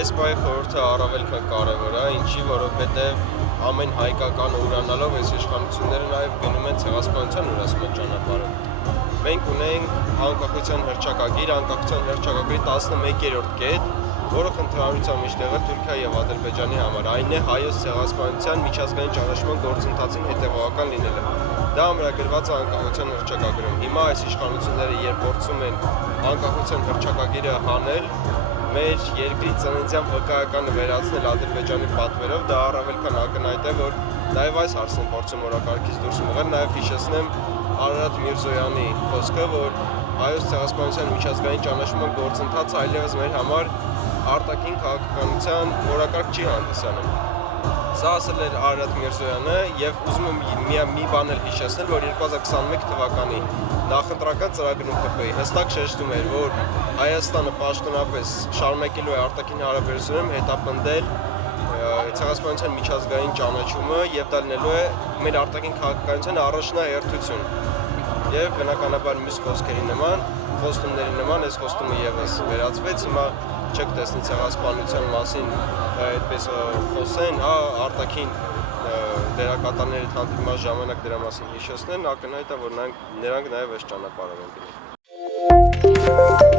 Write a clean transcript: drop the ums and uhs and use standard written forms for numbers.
Այս պահի խորհուրդը առավել քան կարևոր է, ինչի որովհետև ամեն հայկական ուրանալով այս իշխանությունները նաև գնում են ցեղասպանության ուրացման ճանապարհով։ Մենք ունենք անկախության հռչակագիր, անկախության հռչակագրի 11-րդ կետ, որը խնդրահարության միջտեղը Թուրքիայի եւ Ադրբեջանի համար այն է հայոց ցեղասպանության միջազգային ճանաչման գործընթացին հետևողական լինելը։ Դա ամրագրված է անկախության հռչակագրում։ Հիմա այս իշխանությունները երբ փորձում են անկախության հռչակագիրը հանել, մեր երկրի ծննդյան վկայականը վերացնել Ադրբեջանի պատվերով, դա առավել քան ակնհայտ է, որ նաև այս հարցն են փորձում օրակարգից դուրս մղել, նաև հիշեցնեմ Արարատ Միրզոյանի խոսքը, որ հայոց ցեղասպանության միջազգային ճանաչման գործընթացը այլևս մեր համար արտաքին քաղաքականության օրակարգ չի հանդիսանում։ Սա ասել էր Արարատ Միրզոյանը եւ ուզում եմ մի բան էլ հիշեցնել, որ 2021 թվականի նախընտրական ծրագրում ՀՊ-ի հստակ շեշտում էր, որ Հայաստանը պաշտոնապես շարունակելու է արտաքին հարաբերություններում հետապնդել ցեղասպանության միջազգային ճանաչումը եւ դա լինելու է մեր արտաքին քաղաքականության առաջնահերթություն։ Եվ բնականաբար մյուս խոսքերի նման, խոստումների նման, այս խոստումը եւս վերացվեց, հիմա չեք տեսնի ցեղասպանության մասին այդպես խոսեն, արտաքին դերակատարների հանդիպման ժամանակ դրա մասին հիշեցնեն, ակնհայտ է, որ նրանք նաև այս ճանապարհով են գնում։